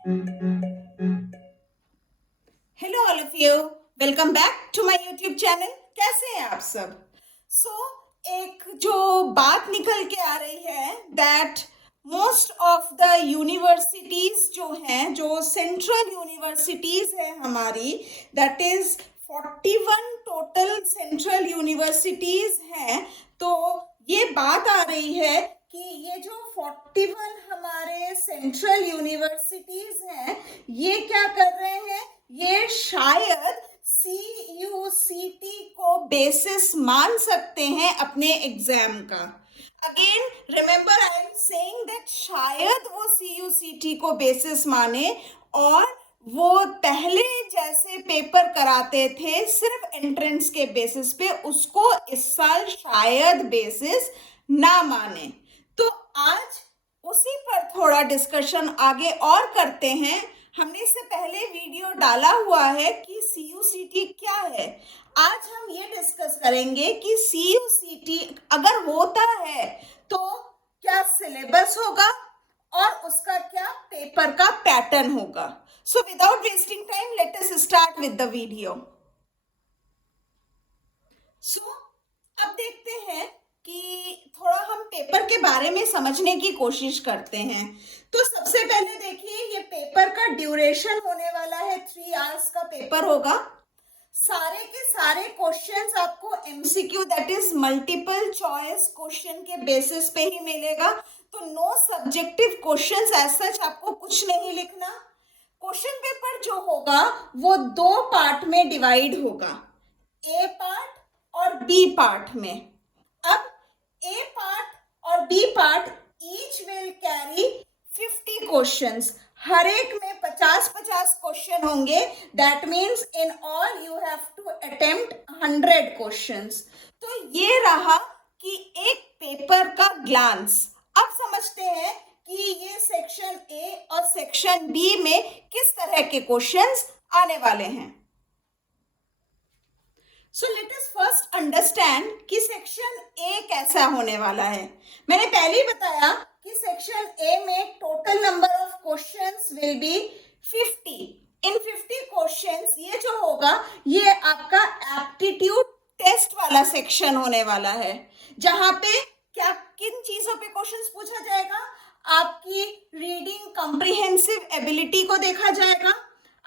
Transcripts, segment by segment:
Hello all of you, welcome back to my YouTube channel. कैसे हैं आप सब? एक जो बात निकल के आ रही है that most of the universities जो हैं, जो सेंट्रल यूनिवर्सिटीज है हमारी, that is 41 total central universities हैं। तो ये बात आ रही है कि ये जो 41 हमारे सेंट्रल यूनिवर्सिटीज हैं, ये क्या कर रहे हैं, ये शायद CUCT को बेसिस मान सकते हैं अपने एग्जाम का। Again remember, I am saying that शायद वो CUCT को बेसिस माने और वो पहले जैसे पेपर कराते थे सिर्फ एंट्रेंस के बेसिस पे, उसको इस साल शायद बेसिस ना माने। तो आज उसी पर थोड़ा डिस्कशन आगे और करते हैं। हमने इससे पहले वीडियो डाला हुआ है कि CUCT क्या है। आज हम ये डिस्कस करेंगे कि CUCT अगर होता है तो क्या सिलेबस होगा और उसका क्या पेपर का पैटर्न होगा। So without wasting time let us start with the video. अब देखते हैं कि थोड़ा हम पेपर के बारे में समझने की कोशिश करते हैं। तो सबसे पहले देखिए, ये पेपर का ड्यूरेशन होने वाला है 3 आवर्स का पेपर होगा। सारे के सारे क्वेश्चंस आपको MCQ that is multiple choice question के बेसिस पे ही मिलेगा। तो no subjective questions as such आपको कुछ नहीं लिखना। क्वेश्चन पेपर जो होगा वो 2 पार्ट में डिवाइड होगा, A पार्ट और B पार्ट में। अब A पार्ट और B part each will carry 50 questions. हर एक में 50-50 क्वेश्चन होंगे। That means in all you have to attempt 100 questions. तो ये रहा कि एक पेपर का ग्लांस। अब समझते हैं कि ये सेक्शन A और सेक्शन B में किस तरह के क्वेश्चंस आने वाले हैं। So let us first understand कि सेक्शन A कैसा होने वाला है। मैंने पहले ही बताया कि सेक्शन A में total number of questions will be 50। In 50 questions ये जो होगा ये आपका एप्टीट्यूड टेस्ट वाला सेक्शन होने वाला है, जहां पे क्या किन चीजों पे क्वेश्चंस पूछा जाएगा। आपकी रीडिंग कॉम्प्रिहेंसिव एबिलिटी को देखा जाएगा,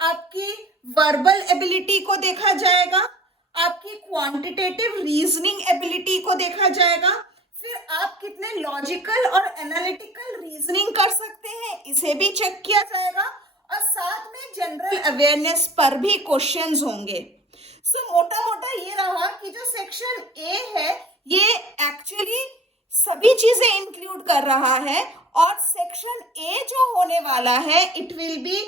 आपकी वर्बल एबिलिटी को देखा जाएगा, आपकी क्वांटिटेटिव रीजनिंग एबिलिटी को देखा जाएगा, फिर आप कितने लॉजिकल और एनालिटिकल रीजनिंग कर सकते हैं इसे भी चेक किया जाएगा, और साथ में जनरल अवेयरनेस पर भी क्वेश्चंस होंगे। सो मोटा मोटा ये रहा कि जो सेक्शन A है ये एक्चुअली सभी चीजें इंक्लूड कर रहा है, और सेक्शन A जो होने वाला है it will be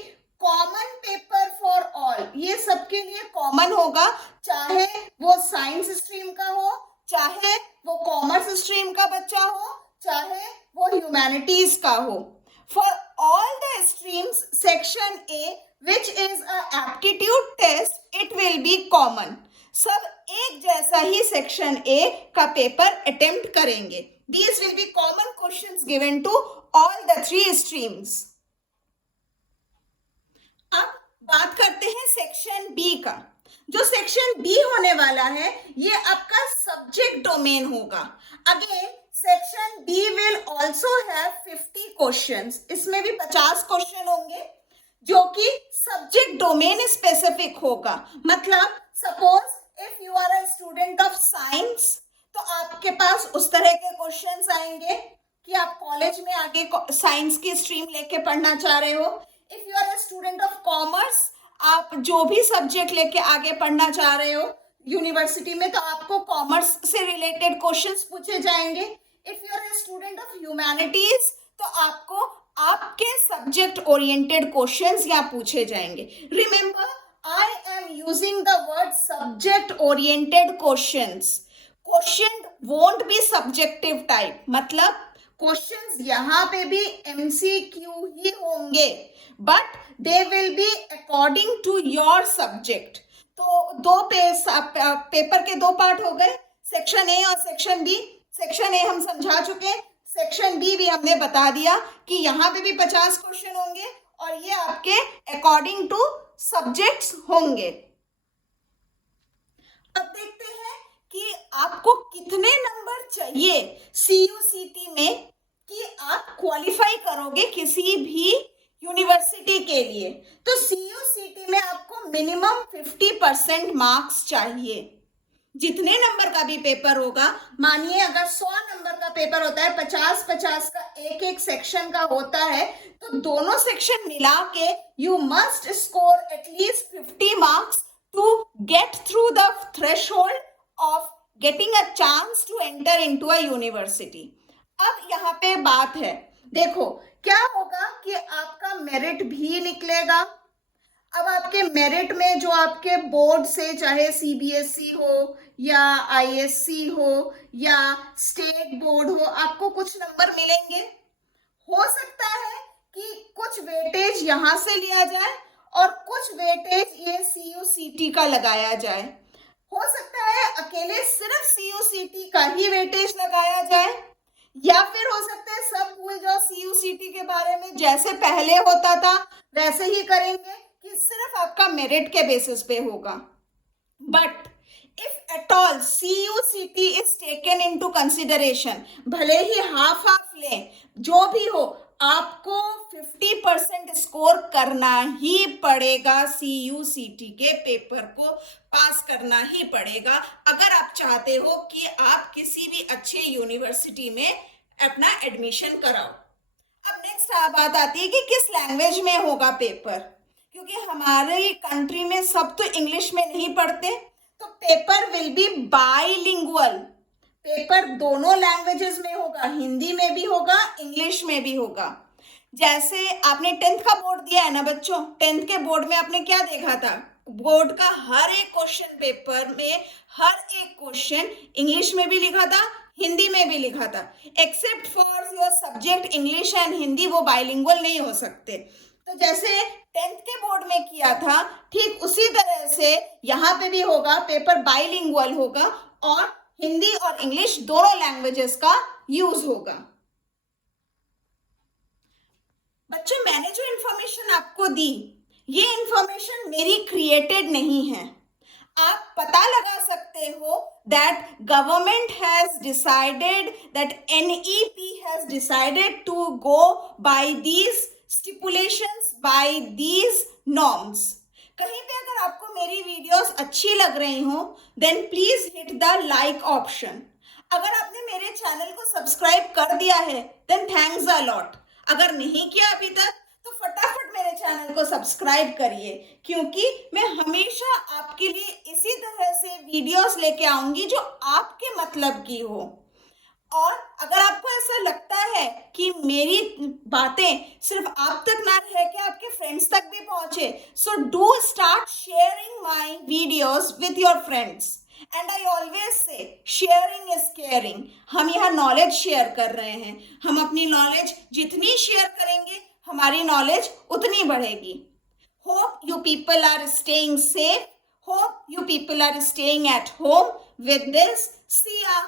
common paper for all. ये सबके लिए कॉमन होगा, चाहे वो साइंस स्ट्रीम का हो, चाहे वो कॉमर्स स्ट्रीम का बच्चा हो, चाहे वो ह्यूमैनिटीज का हो। For all the streams section A which is a aptitude test it will be common। सब एक जैसा ही सेक्शन A का पेपर अटेम्प्ट करेंगे। These will be common questions given to all the 3 streams। अब बात करते हैं सेक्शन B का। जो सेक्शन B होने वाला है ये आपका सब्जेक्ट डोमेन होगा। Again section B will also have 50 questions. इसमें भी 50 क्वेश्चन होंगे जो कि सब्जेक्ट डोमेन स्पेसिफिक होगा। मतलब suppose if you are a student of science तो आपके पास उस तरह के क्वेश्चंस आएंगे कि आप कॉलेज में आगे साइंस की स्ट्रीम लेके पढ़ना चाह रहे हो। If you are a student of commerce, आप जो भी सब्जेक्ट लेके आगे पढ़ना चाह रहे हो यूनिवर्सिटी में तो आपको कॉमर्स से रिलेटेड क्वेश्चंस पूछे जाएंगे। If you are a student of humanities तो आपको आपके सब्जेक्ट ओरिएंटेड क्वेश्चंस यहाँ पूछे जाएंगे। Remember, I am using the word subject oriented questions. Question won't be subjective type, मतलब क्वेश्चंस यहाँ पे भी MCQ ही होंगे, but they will be according to your subject. तो पेपर के 2 पार्ट हो गए, सेक्शन A और सेक्शन B। सेक्शन A हम समझा चुके हैं, सेक्शन B भी हमने बता दिया कि यहाँ पे भी 50 क्वेश्चन होंगे और ये आपके अकॉर्डिंग टू सब्जेक्ट्स होंगे। अब देखते हैं कि आपको कितने नंबर चाहिए CUCT में कि आप क्वालिफाई करोगे किसी भी यूनिवर्सिटी के लिए। तो CUCT में आपको मिनिमम 50% मार्क्स चाहिए। जितने नंबर का भी पेपर होगा, मानिए अगर 100 नंबर का पेपर होता है, 50-50 का एक एक सेक्शन का होता है, तो दोनों सेक्शन मिला के you must score at least 50 marks to get through the threshold of getting a chance to enter into a university. अब यहाँ पे बात है, देखो क्या होगा कि आपका मेरिट भी निकलेगा। अब आपके मेरिट में जो आपके बोर्ड से, चाहे CBSE हो या ISC हो या स्टेट बोर्ड हो, आपको कुछ नंबर मिलेंगे। हो सकता है कि कुछ वेटेज यहाँ से लिया जाए और कुछ वेटेज ये CUCT का लगाया जाए। हो सकता है अकेले सिर्फ CUCT का ही वेटेज लगाया जाए, या फिर हो सकता है सब भूल जाओ, CUCT के बारे में जैसे पहले होता था वैसे ही करेंगे कि सिर्फ आपका मेरिट के बेसिस पे होगा। But if at all CUCT is taken into consideration, भले ही हाफ लें, जो भी हो, आपको 50% स्कोर करना ही पड़ेगा। CUCT के पेपर को पास करना ही पड़ेगा अगर आप चाहते हो कि आप किसी भी अच्छे यूनिवर्सिटी में अपना एडमिशन कराओ। अब नेक्स्ट बात आती है कि किस लैंग्वेज में होगा पेपर, क्योंकि हमारे कंट्री में सब तो इंग्लिश में नहीं पढ़ते, तो paper will be bilingual. Paper दोनों लैंग्वेजेस में होगा, हिंदी में भी होगा, इंग्लिश में भी होगा। जैसे आपने 10th का बोर्ड दिया है ना बच्चों, 10th के बोर्ड में आपने क्या देखा था, बोर्ड का हर एक क्वेश्चन पेपर में हर एक क्वेश्चन इंग्लिश में भी लिखा था, हिंदी में भी लिखा था, except for your subject English and Hindi, वो बाइलिंगुअल नहीं हो सकते। तो जैसे 10th के बोर्ड में किया था, ठीक उसी तरह से यहाँ पे भी होगा, पेपर बाइलिंगुअल होगा और हिंदी और इंग्लिश दोनों लैंग्वेजेस का यूज होगा। बच्चों, मैंने जो इंफॉर्मेशन आपको दी, ये इंफॉर्मेशन मेरी क्रिएटेड नहीं है। आप पता लगा सकते हो that government has decided, that NEP has decided to go by these stipulations, by these norms. कहीं पे अगर आपको मेरी वीडियोस अच्छी लग रही हो, then please hit the like option. अगर आपने मेरे चैनल को सब्सक्राइब कर दिया है, देन थैंक्स अ लॉट। अगर नहीं किया अभी तक, तो फटाफट मेरे चैनल को सब्सक्राइब करिए, क्योंकि मैं हमेशा आपके लिए इसी तरह से वीडियोस लेके आऊंगी जो आपके मतलब की हो। और अगर आपको ऐसा लगता है कि मेरी बातें सिर्फ आप तक ना रह के आपके फ्रेंड्स तक भी पहुंचे, so do start sharing my videos with your friends. And I always say sharing is caring. हम यहाँ नॉलेज शेयर कर रहे हैं, हम अपनी नॉलेज जितनी शेयर करेंगे, हमारी नॉलेज उतनी बढ़ेगी। Hope you people are staying safe, hope you people are staying at home. With this, see ya.